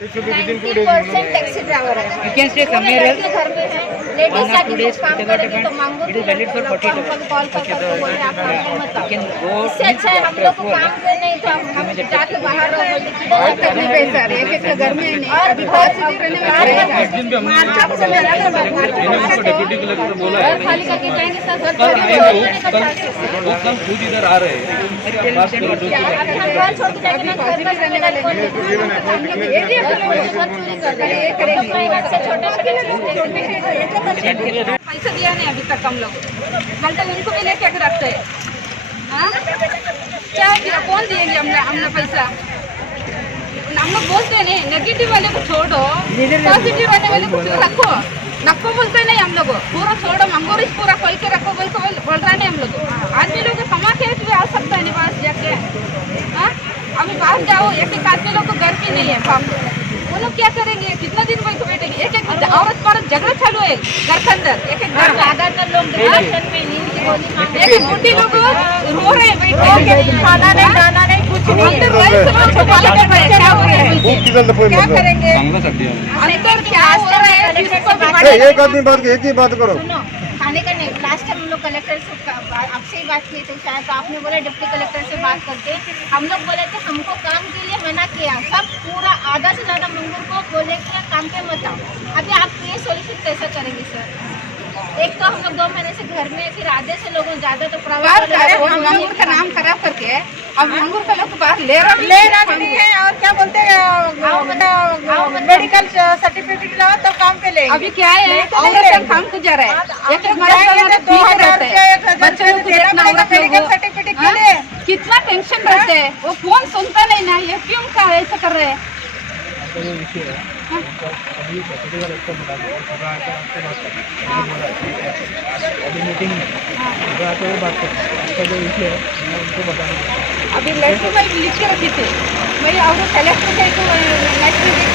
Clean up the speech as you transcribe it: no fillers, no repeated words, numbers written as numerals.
90% taxi driver है। You can stay somewhere else. घर में है, लेडीज 1 or 2 days काम without a करेगी तो gun. मांगो It is valid for 40 days. Call करके बोले आप हमको मत आओ। You can go. इससे अच्छा है हम लोग को काम से नहीं तो हम जाके बाहर रहो बोलते किधर तकलीफ है सर, एक एक घर में नहीं और भी बहुत सी रहने वाले मार्च आप से मेरा डिप्टी कलेक्टर बोला है खाली करके जाएंगे सर घर कल आएंगे वो कल खुद इधर आ रहे हैं बात करो जो घर छोड़ के जाके घर में रहने वाले एरिया चोरी कर रहे हैं पैसा दिया नहीं अभी तक हम लोग घंटे उनको भी लेके रखते हैं। हाँ? क्या दिया कौन दिएंगे हमने पैसा हम लोग बोलते हैं नहीं नेगेटिव वाले को छोड़ो पॉजिटिव वाले को रखो नको बोलते नहीं हम लोग पूरा छोड़ो मंगोरी पूरा खोल के रखो बोल रहा नहीं हम लोग आदमी लोग कमा के भी आ सकता है पास जाके। हाँ? अभी बाहर जाओ एक एक आदमी लोग को घर भी नहीं है बाप वो लोग क्या करेंगे कितना दिन वही बैठेंगे एक एक औरत पर झगड़ा चालू है घर के अंदर एक एक घर ज्यादातर लोग डिप्रेशन में नींद की गोली मांग एक एक बुढ़ी लोग रो रहे हैं बैठ के खाना नहीं दाना नहीं कुछ नहीं अंदर रहे सब लोग छुपा के बैठे क्या हो रहा है क्या करेंगे अंदर क्या हो रहा है किसको भी एक आदमी बात एक ही बात करो। सुनो खाने का नहीं लास्ट टाइम हम लोग कलेक्टर से आपसे ही बात किए थे शायद तो आपने बोला डिप्टी कलेक्टर से बात करके हम लोग बोले थे हमको काम के लिए मना किया सब पूरा आधा से ज़्यादा मंगूर को बोले कि काम पे मत आओ। अभी आप ये सोल्यूशन कैसे करेंगे सर? एक तो हम लोग 2 महीने से घर में फिर आधे से लोगों ज़्यादा तो मंगूर का नाम खराब करके अब मंगूर का लोग बाहर ले रहा नहीं है और क्या बोलते हैं मेडिकल सर्टिफिकेट लाओ तो काम पे ले। अभी क्या है औरत काम को जा रहा है एक एक बच्चों को देखना मेडिकल सर्टिफिकेट के लिए कितना टेंशन रहते हैं वो फोन सुनता नहीं ना ये क्यों का ऐसा कर रहे हैं। अभी लेटर में लिख के रखी थी मैं और कलेक्टर को नेक्स्ट वीक